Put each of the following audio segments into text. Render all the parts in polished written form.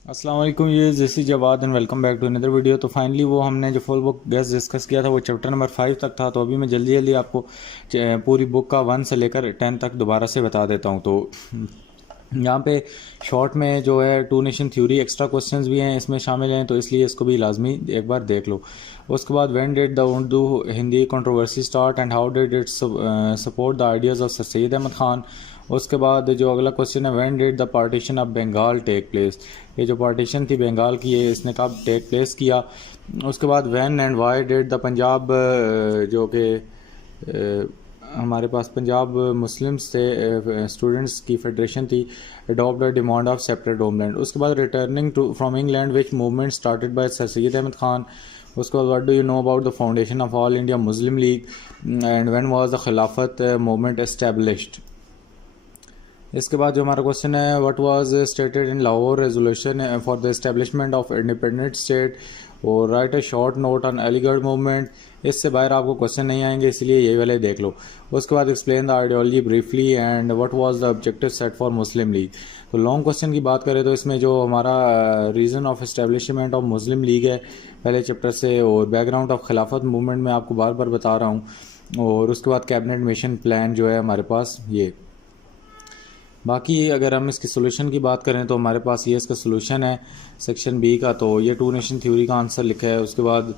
अस्सलाम वालेकुम, ये जैसी Jawad and welcome back to another video. तो फाइनली वो हमने जो फुल बुक गेस डिस्कस किया था वो चैप्टर नंबर 5 तक था। तो अभी मैं जल्दी जल्दी आपको पूरी बुक का 1 से लेकर 10 तक दोबारा से बता देता हूँ। तो यहाँ पे शॉर्ट में जो है two nation theory extra questions भी हैं इसमें शामिल हैं, तो इसलिए इसको भी लाजमी एक बार देख लो। उसके बाद when did the Urdu Hindi controversy start and how did it support the ideas of Syed Ahmad Khan. उसके बाद जो अगला क्वेश्चन है, when did the partition of Bengal take place. ये जो पार्टीशन थी बंगाल की, ये इसने कब टेक प्लेस किया। उसके बाद when and why did the Punjab जो कि हमारे पास पंजाब मुस्लिम्स थे स्टूडेंट्स की फेडरेशन थी, adopt the demand of separate homeland. उसके बाद returning to from England which movement started by sir Syed Ahmad Khan. उसके बाद what do you know about the foundation of all India Muslim League and when was the Khilafat movement established. इसके बाद जो हमारा question है, what was stated in Lahore resolution for the establishment of independent state, और write a short note on Aligarh movement. इससे बाहर आपको question नहीं आएंगे, इसलिए ये वाले देख लो। उसके बाद explain the ideology briefly and what was the objective set for Muslim league. तो लॉन्ग क्वेश्चन की बात करें तो इसमें जो हमारा reason of establishment of Muslim league है पहले चैप्टर से, और बैकग्राउंड ऑफ खिलाफत मूवमेंट में आपको बार बार बता रहा हूँ, और उसके बाद कैबिनेट मिशन प्लान जो है हमारे पास ये। बाकी अगर हम इसकी सोल्यूशन की बात करें तो हमारे पास ये इसका सोल्यूशन है सेक्शन बी का। तो ये टू नेशन थ्योरी का आंसर लिखा है। उसके बाद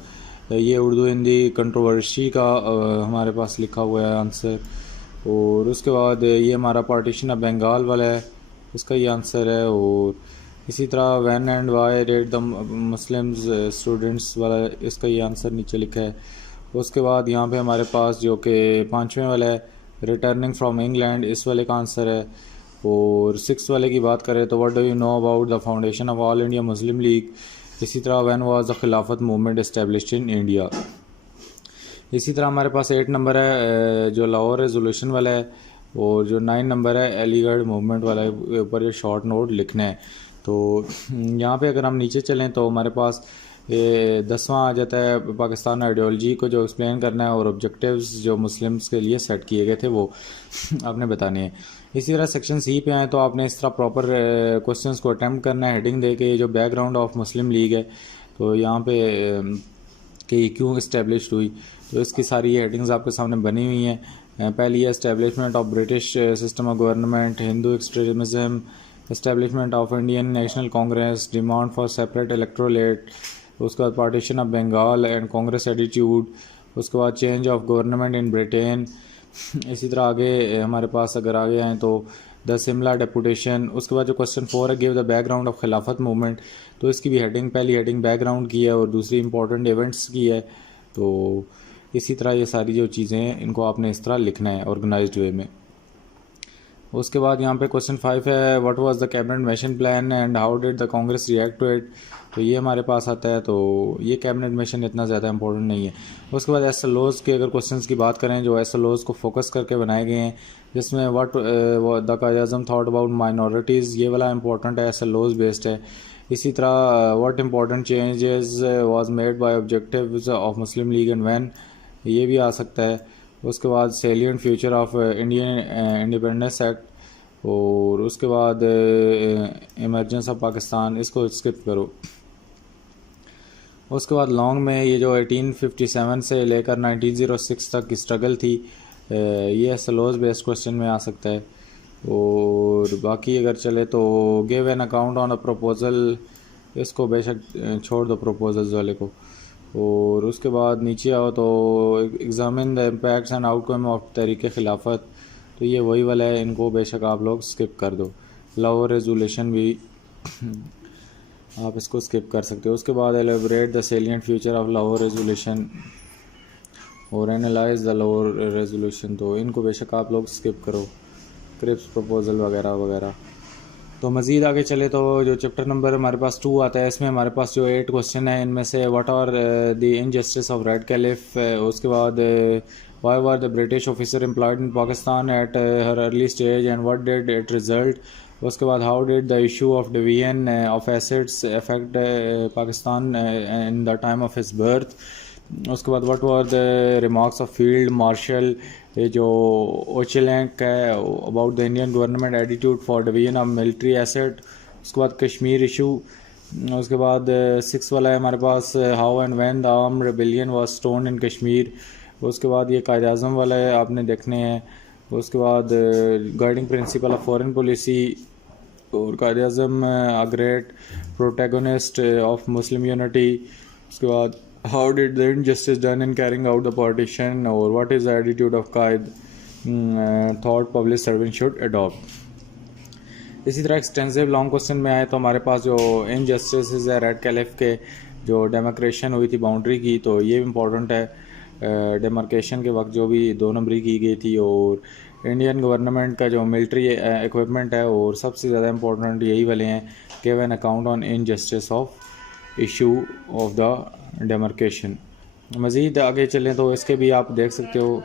ये उर्दू हिंदी कंट्रोवर्सी का हमारे पास लिखा हुआ है आंसर। और उसके बाद ये हमारा पार्टीशन ऑफ बंगाल वाला है, इसका ये आंसर है। और इसी तरह when and why did the Muslims students वाला, इसका ये आंसर नीचे लिखा है। उसके बाद यहाँ पे हमारे पास जो कि पाँचवें वाला है रिटर्निंग फ्रॉम इंग्लैंड, इस वाले का आंसर है। और सिक्स वाले की बात करें तो what do you know about the foundation of all India Muslim league. इसी तरह when was the Khilafat movement established in India. इसी तरह हमारे पास 8 नंबर है जो लाहौर रेजोल्यूशन वाला है, और जो 9 नंबर है अलीगढ़ मूवमेंट वाला है, ऊपर ये शॉर्ट नोट लिखना है। तो यहाँ पे अगर हम नीचे चलें तो हमारे पास ये 10वां आ जाता है पाकिस्तान आइडियोलॉजी को जो एक्सप्लेन करना है, और ऑब्जेक्टिव्स जो मुस्लिम्स के लिए सेट किए गए थे वो आपने बताने हैं। इसी तरह सेक्शन सी पे आए तो आपने इस तरह प्रॉपर क्वेश्चंस को अटैम्प्ट करना है हेडिंग दे के। ये जो बैकग्राउंड ऑफ मुस्लिम लीग है तो यहाँ पे कि क्यों इस्टेब्लिश हुई, तो इसकी सारी हेडिंग्स आपके सामने बनी हुई हैं। पहली है establishment of British system of government, Hindu extremism, establishment of Indian National Congress, demand for separate electorate. उसके बाद partition of Bengal and Congress attitude. उसके बाद change of government in Britain. इसी तरह आगे हमारे पास अगर आगे आएँ तो द शिमला डेपुटेशन। उसके बाद जो क्वेश्चन 4 है, गिव द बैकग्राउंड ऑफ खिलाफत मूवमेंट। तो इसकी भी हेडिंग, पहली हेडिंग बैकग्राउंड की है और दूसरी इंपॉर्टेंट इवेंट्स की है। तो इसी तरह ये सारी जो चीज़ें हैं इनको आपने इस तरह लिखना है ऑर्गेनाइज्ड वे में। उसके बाद यहाँ पे क्वेश्चन 5 है, what was the cabinet mission plan and how did the Congress react to it. तो ये हमारे पास आता है, तो ये कैबिनेट मिशन इतना ज़्यादा इंपॉर्टेंट नहीं है। उसके बाद एस एल ओज़ के अगर क्वेश्चंस की बात करें, जो एस एल ओज़ को फोकस करके बनाए गए हैं, जिसमें what the Quaid-e-Azam thought about minorities, ये वाला इंपॉर्टेंट है, एस एल ओज़ बेस्ड है। इसी तरह what important changes was made by objectives of Muslim League and when, ये भी आ सकता है। उसके बाद salient future of Indian independence act. और उसके बाद इमरजेंस ऑफ पाकिस्तान, इसको स्किप करो। उसके बाद लॉन्ग में ये जो 1857 से लेकर 1906 तक की स्ट्रगल थी, ये सलोज बेस्ड क्वेश्चन में आ सकता है। और बाकी अगर चले तो give an account on a proposal, इसको बेशक छोड़ दो प्रपोजल्स वाले को। और उसके बाद नीचे आओ तो examine the impacts and outcome of Tehreek Khilafat, तो ये वही वाला है, इनको बेशक आप लोग स्किप कर दो। लाहौर रेजोल्यूशन भी आप इसको स्किप कर सकते हो। उसके बाद elaborate the salient future of Lahore resolution और एनालाइज द लाहौर रेजोल्यूशन, तो इनको बेशक आप लोग स्किप करो, क्रिप्स प्रपोजल वगैरह वगैरह। तो मज़ीद आगे चले तो जो चैप्टर नंबर हमारे पास 2 आता है, इसमें हमारे पास जो 8 क्वेश्चन है, इनमें से what are the injustice of Radcliffe. उसके बाद why were the British officer employed in Pakistan at her early stage and what did it result. उसके बाद how did the issue of division of assets affect Pakistan in the time of his birth. उसके बाद what were the remarks of field marshal ये जो Auchinleck है about the Indian government attitude for division of military asset. उसके बाद Kashmir issue, उसके बाद 6 वाला है हमारे पास, how and when the arm rebellion was stone in Kashmir. उसके बाद ये कायद आज़म वाला है, आपने देखने हैं। उसके बाद guiding principle of foreign policy, और Quaid Azam a great protagonist of Muslim unity. उसके बाद how did the injustice done in carrying out the partition, और what is the attitude of Quaid thought public servant should adopt. इसी तरह extensive long question में आए तो हमारे पास जो इनजस्टिस है रेड कैलिफ के जो डेमार्केशन हुई थी बाउंड्री की, तो ये इम्पोर्टेंट है। डेमार्केशन के वक्त जो भी 2 नंबरी की गई थी, और इंडियन गवर्नमेंट का जो मिलिट्री इक्विपमेंट है, और सबसे ज़्यादा इम्पोर्टेंट यही वाले हैं, give an account on injustice of issue of the demarcation. मज़ीद आगे चलें तो इसके भी आप देख सकते हो,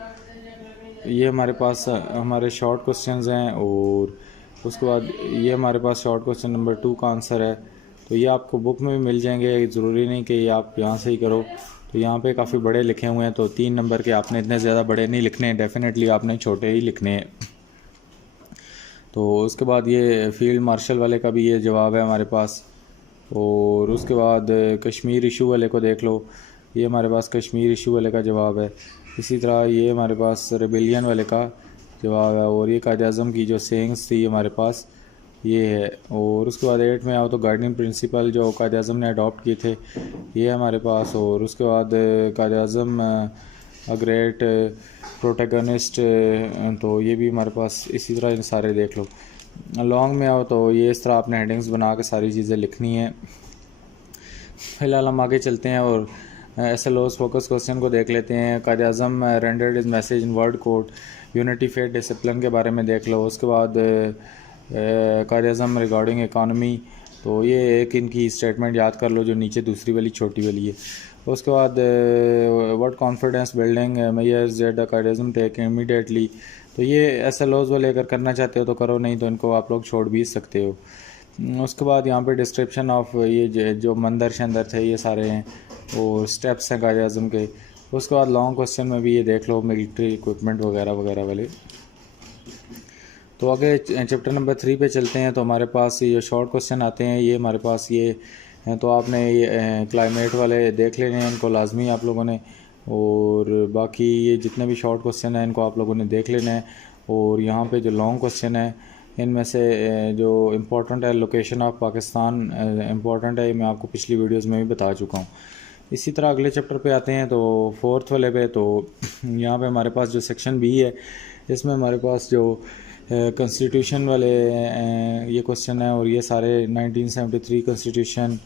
ये हमारे पास हमारे शॉर्ट क्वेश्चंस हैं, और उसके बाद ये हमारे पास शॉर्ट क्वेश्चन नंबर 2 का आंसर है। तो ये आपको बुक में भी मिल जाएंगे, ज़रूरी नहीं कि ये आप यहाँ से ही करो। तो यहाँ पे काफ़ी बड़े लिखे हुए हैं, तो 3 नंबर के आपने इतने ज़्यादा बड़े नहीं लिखने हैं, डेफिनेटली आपने छोटे ही लिखने हैं। तो उसके बाद ये फील्ड मार्शल वाले का भी ये जवाब है हमारे पास। और उसके बाद कश्मीर इशू वाले को देख लो, ये हमारे पास कश्मीर इशू वाले का जवाब है। इसी तरह ये हमारे पास रेबिलियन वाले का जवाब है, और ये कायद आज़म की जो सेइंग्स थी हमारे पास ये है। और उसके बाद 8 में आओ तो गाइडिंग प्रिंसिपल जो कायद आज़म ने अडॉप्ट किए थे, ये हमारे पास। और उसके बाद कायद आज़म अ ग्रेट प्रोटैगनिस्ट, तो ये भी हमारे पास। इसी तरह इन सारे देख लो। लॉन्ग में आओ तो ये इस तरह आपने हेडिंग्स बना के सारी चीज़ें लिखनी है। फ़िलहाल हम आगे चलते हैं और SLO's फोकस क्वेश्चन को देख लेते हैं। Quaid Azam rendered is message in word code, unity faith discipline के बारे में देख लो। उसके बाद कायद आज़म रिगार्डिंग इकानमी, तो ये एक इनकी स्टेटमेंट याद कर लो जो नीचे दूसरी वाली छोटी वाली है। उसके बाद what confidence building measures that the Quaid Azam take immediately, तो ये SLO's वाले अगर करना चाहते हो तो करो, नहीं तो इनको आप लोग छोड़ भी सकते हो। उसके बाद यहाँ पे डिस्क्रिप्शन ऑफ ये जो मंदिर शंदर थे ये सारे हैं, और स्टेप्स हैं कायद आज़म के। उसके बाद लॉन्ग क्वेश्चन में भी ये देख लो मिलिट्री इक्विपमेंट वगैरह वगैरह वाले। तो आगे चैप्टर नंबर 3 पे चलते हैं। तो हमारे पास ये शॉर्ट क्वेश्चन आते हैं, ये हमारे पास ये हैं। तो आपने ये क्लाइमेट वाले देख लेने हैं, इनको लाजमी आप लोगों ने। और बाकी ये जितने भी शॉर्ट क्वेश्चन हैं इनको आप लोगों ने देख लेना है। और यहाँ पे जो लॉन्ग क्वेश्चन है इनमें से जो इम्पोर्टेंट है, लोकेशन ऑफ पाकिस्तान इम्पोर्टेंट है, मैं आपको पिछली वीडियोस में भी बता चुका हूँ। इसी तरह अगले चैप्टर पे आते हैं, तो 4th वाले पे। तो यहाँ पे हमारे पास जो सेक्शन B है, इसमें हमारे पास जो कॉन्स्टिट्यूशन वाले ये क्वेश्चन है, और ये सारे 1973 कॉन्स्टिट्यूशन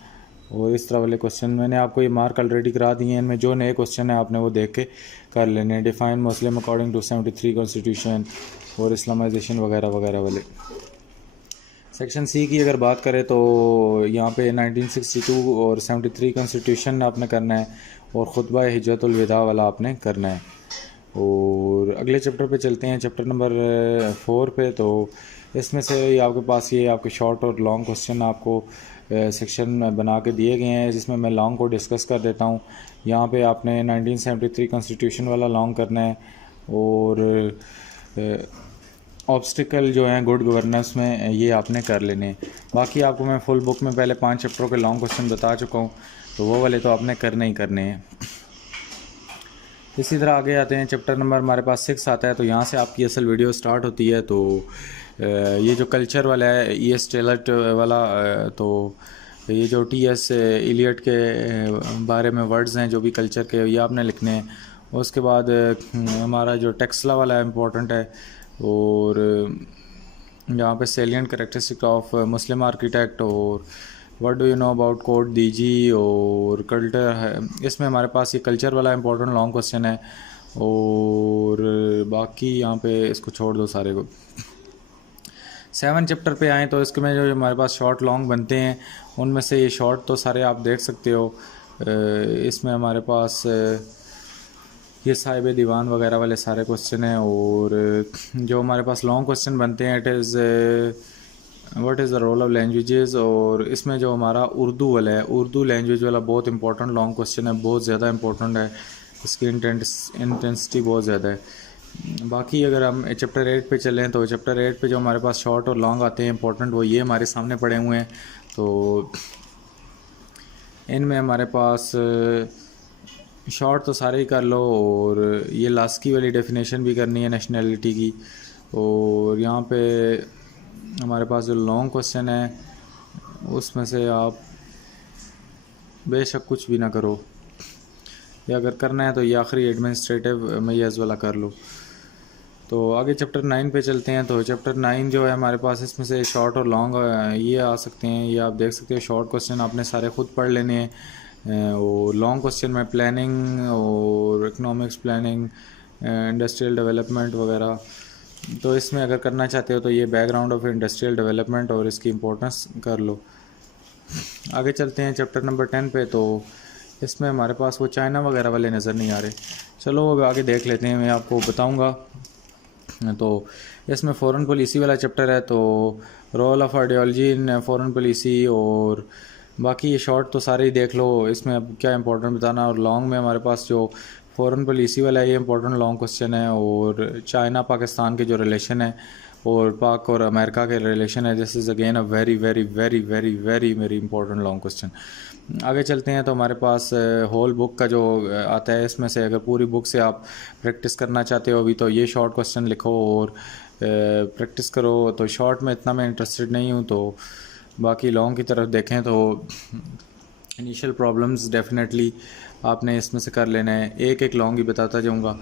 और इस तरह वाले क्वेश्चन मैंने आपको ये मार्क ऑलरेडी करा दिए हैं। इनमें जो नए क्वेश्चन है आपने वो देख के कर लेने हैं। Define Muslim according to 73 constitution और इस्लामाइजेशन वगैरह वगैरह वाले। सेक्शन C की अगर बात करें तो यहाँ पे 1962 और 73 कॉन्स्टिट्यूशन आपने करना है, और खुतबा हिज्जतुल विदा वाला आपने करना है। और अगले चैप्टर पे चलते हैं, चैप्टर नंबर 4 पे। तो इसमें से आपके पास ये आपके शॉर्ट और लॉन्ग क्वेश्चन आपको सेक्शन बना के दिए गए हैं, जिसमें मैं लॉन्ग को डिस्कस कर देता हूँ। यहाँ पे आपने 1973 कॉन्स्टिट्यूशन वाला लॉन्ग करना है, और ऑब्स्टिकल जो हैं गुड गवर्नेंस में ये आपने कर लेने हैं। बाकी आपको मैं फुल बुक में पहले 5 चैप्टरों के लॉन्ग क्वेश्चन बता चुका हूँ, तो वो वाले तो आपने करने ही करने हैं। इसी तरह आगे आते हैं, चैप्टर नंबर हमारे पास 6 आता है। तो यहाँ से आपकी असल वीडियो स्टार्ट होती है। तो ये जो कल्चर वाला है, E.S. टेलर वाला, तो ये जो T.S. इलियट के बारे में वर्ड्स हैं जो भी कल्चर के, ये आपने लिखने हैं। उसके बाद हमारा जो टेक्सला वाला है इम्पोर्टेंट है, और यहाँ पे salient characteristic of Muslim architect, और what do you know about code दीजी, और कल्चर है। इसमें हमारे पास ये कल्चर वाला इंपॉर्टेंट लॉन्ग क्वेश्चन है। और बाकी यहाँ पे इसको छोड़ दो सारे को। 7 चैप्टर पे आएँ तो इसके में जो हमारे पास शॉर्ट लॉन्ग बनते हैं, उनमें से ये शॉर्ट तो सारे आप देख सकते हो। इसमें हमारे पास ये साहिब दीवान वगैरह वाले सारे क्वेश्चन हैं। और जो हमारे पास लॉन्ग क्वेश्चन बनते हैं, it is what is the role of languages, और इसमें जो हमारा उर्दू वाला है, उर्दू लैंग्वेज वाला बहुत इंपॉर्टेंट लॉन्ग क्वेश्चन है, बहुत ज़्यादा इंपॉर्टेंट है, इसकी इंटेंसिटी बहुत ज़्यादा है। बाकी अगर हम चैप्टर 8 पे चलें तो चैप्टर 8 पे जो हमारे पास शॉर्ट और लॉन्ग आते हैं इंपॉर्टेंट, वो ये हमारे सामने पड़े हुए हैं। तो इनमें हमारे पास शॉर्ट तो सारे ही कर लो, और ये लास्की वाली डेफिनेशन भी करनी है नेशनैलिटी की। और यहाँ पे हमारे पास जो लॉन्ग क्वेश्चन है उसमें से आप बेशक कुछ भी ना करो, या अगर करना है तो ये आखिरी एडमिनिस्ट्रेटिव मैयज़ वाला कर लो। तो आगे चैप्टर 9 पे चलते हैं। तो चैप्टर 9 जो है हमारे पास, इसमें से शॉर्ट और लॉन्ग ये आ सकते हैं। ये आप देख सकते हैं, शॉर्ट क्वेश्चन आपने सारे खुद पढ़ लेने हैं, और लॉन्ग क्वेश्चन में प्लानिंग और इकोनॉमिक्स प्लानिंग, इंडस्ट्रियल डेवलपमेंट वगैरह। तो इसमें अगर करना चाहते हो तो ये बैकग्राउंड ऑफ इंडस्ट्रियल डेवलपमेंट और इसकी इम्पोर्टेंस कर लो। आगे चलते हैं चैप्टर नंबर 10 पे। तो इसमें हमारे पास वो चाइना वगैरह वाले नज़र नहीं आ रहे। चलो अब आगे देख लेते हैं, मैं आपको बताऊंगा। तो इसमें फ़ॉरेन पॉलिसी वाला चैप्टर है, तो role of ideology in foreign policy, और बाकी ये शॉर्ट तो सारे ही देख लो, इसमें अब क्या इंपॉर्टेंट बताना। और लॉन्ग में हमारे पास जो फ़ॉरेन पॉलिसी वाला है ये इंपॉर्टेंट लॉन्ग क्वेश्चन है, और चाइना पाकिस्तान के जो रिलेशन है और पाक और अमेरिका के रिलेशन है, this is again a very very very very very very important long question. आगे चलते हैं। तो हमारे पास होल बुक का जो आता है, इसमें से अगर पूरी बुक से आप प्रैक्टिस करना चाहते हो अभी, तो ये शॉर्ट क्वेश्चन लिखो और प्रैक्टिस करो। तो शॉर्ट में इतना मैं इंटरेस्टेड नहीं हूँ, तो बाकी लॉन्ग की तरफ देखें तो इनिशियल प्रॉब्लम्स डेफिनेटली आपने इसमें से कर लेना है। एक एक लॉन्ग ही बताता जाऊँगा।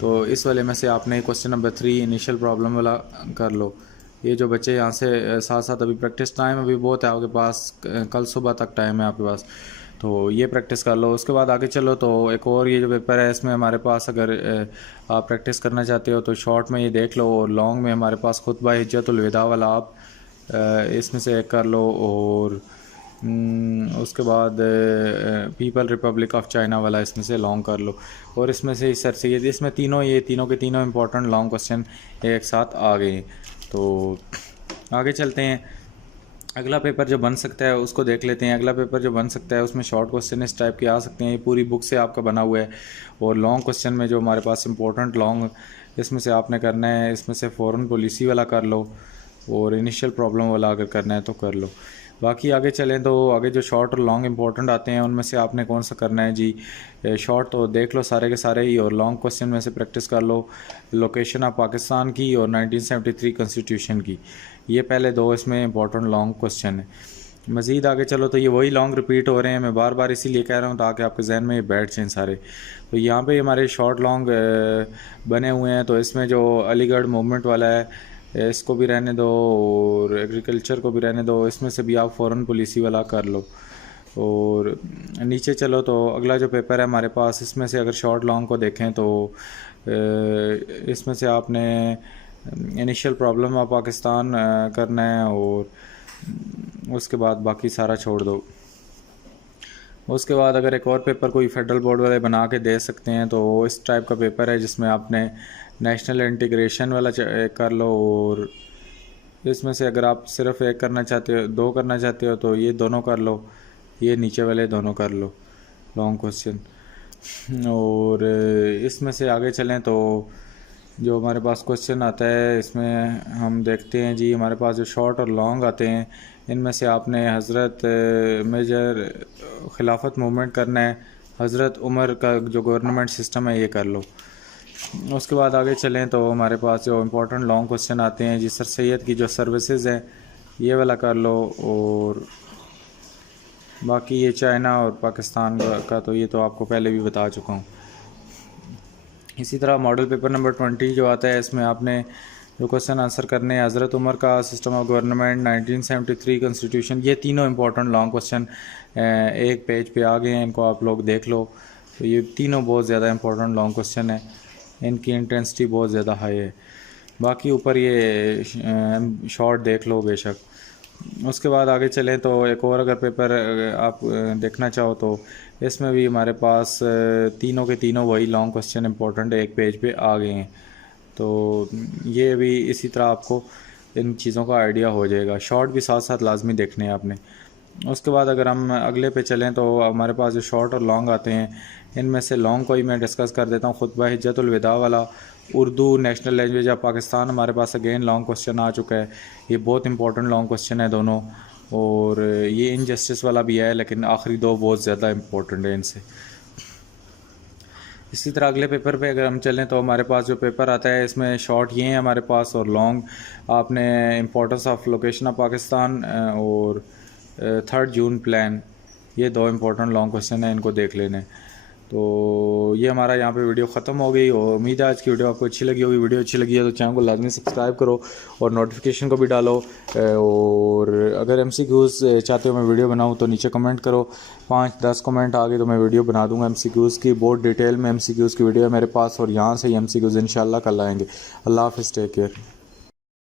तो इस वाले में से आपने क्वेश्चन नंबर 3 इनिशियल प्रॉब्लम वाला कर लो। ये जो बच्चे यहाँ से साथ साथ, अभी प्रैक्टिस टाइम अभी बहुत है आपके पास, कल सुबह तक टाइम है आपके पास, तो ये प्रैक्टिस कर लो। उसके बाद आगे चलो। तो एक और ये जो पेपर है, इसमें हमारे पास अगर आप प्रैक्टिस करना चाहते हो तो शॉर्ट में ये देख लो, और लॉन्ग में हमारे पास खुतबा हिज्जतुल विदा वाला आप इसमें से एक कर लो। और उसके बाद पीपल रिपब्लिक ऑफ चाइना वाला इसमें से लॉन्ग कर लो। और इसमें से सर सैयद, इसमें ये तीनों के तीनों इंपॉर्टेंट लॉन्ग क्वेश्चन एक साथ आ गए। तो आगे चलते हैं। अगला पेपर जो बन सकता है उसको देख लेते हैं। अगला पेपर जो बन सकता है उसमें शॉर्ट क्वेश्चन इस टाइप के आ सकते हैं। ये पूरी बुक से आपका बना हुआ है। और लॉन्ग क्वेश्चन में जो हमारे पास इंपॉर्टेंट लॉन्ग इसमें से आपने करना है, इसमें से फ़ॉरेन पॉलिसी वाला कर लो, और इनिशियल प्रॉब्लम वाला अगर करना है तो कर लो। बाकी आगे चलें तो आगे जो शॉर्ट और लॉन्ग इंपॉर्टेंट आते हैं उनमें से आपने कौन सा करना है जी। शॉर्ट तो देख लो सारे के सारे ही, और लॉन्ग क्वेश्चन में से प्रैक्टिस कर लो लोकेशन ऑफ पाकिस्तान की और 1973 कॉन्स्टिट्यूशन की। ये पहले दो इसमें इंपॉर्टेंट लॉन्ग क्वेश्चन है। मज़ीद आगे चलो तो ये वही लॉन्ग रिपीट हो रहे हैं, मैं बार बार इसीलिए कह रहा हूँ ताकि आपके जहन में ये बैठ जाएँ सारे। तो यहाँ पे हमारे शॉर्ट लॉन्ग बने हुए हैं। तो इसमें जो अलीगढ़ मूवमेंट वाला है इसको भी रहने दो, और एग्रीकल्चर को भी रहने दो। इसमें से भी आप फ़ॉरेन पॉलिसी वाला कर लो। और नीचे चलो तो अगला जो पेपर है हमारे पास, इसमें से अगर शॉर्ट लॉन्ग को देखें तो इसमें से आपने इनिशियल प्रॉब्लम ऑफ पाकिस्तान करना है, और उसके बाद बाकी सारा छोड़ दो। उसके बाद अगर एक और पेपर कोई फेडरल बोर्ड वाले बना के दे सकते हैं तो इस टाइप का पेपर है जिसमें आपने नेशनल इंटीग्रेशन वाला कर लो। और इसमें से अगर आप सिर्फ एक करना चाहते हो, दो करना चाहते हो, तो ये दोनों कर लो, ये नीचे वाले दोनों कर लो लॉन्ग क्वेश्चन। और इसमें से आगे चलें तो जो हमारे पास क्वेश्चन आता है इसमें हम देखते हैं जी। हमारे पास जो शॉर्ट और लॉन्ग आते हैं इनमें से आपने हज़रत मेजर खिलाफत मूवमेंट करना है, हज़रत उमर का जो गवर्नमेंट सिस्टम है ये कर लो। उसके बाद आगे चलें तो हमारे पास जो इम्पोर्टेंट लॉन्ग क्वेश्चन आते हैं जी, सर सैयद की जो सर्विसेज हैं ये वाला कर लो। और बाकी ये चाइना और पाकिस्तान का तो ये तो आपको पहले भी बता चुका हूँ। इसी तरह मॉडल पेपर नंबर 20 जो आता है इसमें आपने जो क्वेश्चन आंसर करने हैं, हज़रत उमर का सिस्टम ऑफ गवर्नमेंट, 1973 कॉन्स्टिट्यूशन, ये तीनों इंपॉर्टेंट लॉन्ग क्वेश्चन एक पेज पे आ गए हैं, इनको आप लोग देख लो। तो ये तीनों बहुत ज़्यादा इंपॉर्टेंट लॉन्ग क्वेश्चन है, इनकी इंटेंसिटी बहुत ज़्यादा हाई है। बाकी ऊपर ये शॉर्ट देख लो बेशक। उसके बाद आगे चलें तो एक और अगर पेपर आप देखना चाहो तो इसमें भी हमारे पास तीनों के तीनों वही लॉन्ग क्वेश्चन इंपॉर्टेंट एक पेज पे आ गए हैं। तो ये भी इसी तरह आपको इन चीज़ों का आइडिया हो जाएगा। शॉर्ट भी साथ साथ लाजमी देखने हैं आपने। उसके बाद अगर हम अगले पे चलें तो हमारे पास जो शॉर्ट और लॉन्ग आते हैं इनमें से लॉन्ग को ही मैं डिस्कस कर देता हूँ। खुतबा हिज्जतुल विदा वाला, Urdu national language of Pakistan, हमारे पास अगेन लॉन्ग क्वेश्चन आ चुका है। ये बहुत इंपॉर्टेंट लॉन्ग क्वेश्चन है दोनों। और ये इनजस्टिस वाला भी है, लेकिन आखिरी दो बहुत ज़्यादा इम्पोर्टेंट है इनसे। इसी तरह अगले पेपर पे अगर हम चलें तो हमारे पास जो पेपर आता है इसमें शॉर्ट ये हैं हमारे पास, और लॉन्ग आपने importance of location of Pakistan और 3 जून प्लान, ये दो इम्पोर्टेंट लॉन्ग क्वेश्चन हैं, इनको देख लेने। तो ये हमारा यहाँ पे वीडियो ख़त्म हो गई, और उम्मीद है आज की वीडियो आपको अच्छी लगी होगी। वीडियो अच्छी लगी है तो चैनल को लाजमी सब्सक्राइब करो और नोटिफिकेशन को भी डालो। और अगर MCQs चाहते हो मैं वीडियो बनाऊँ तो नीचे कमेंट करो, 5-10 कमेंट आ गए तो मैं वीडियो बना दूँगा MCQs की। बहुत डिटेल में MCQs की वीडियो है मेरे पास, और यहाँ से ही MCQs इंशाल्लाह कल आएँगे। अल्लाह हाफ़िज़, टेक केयर।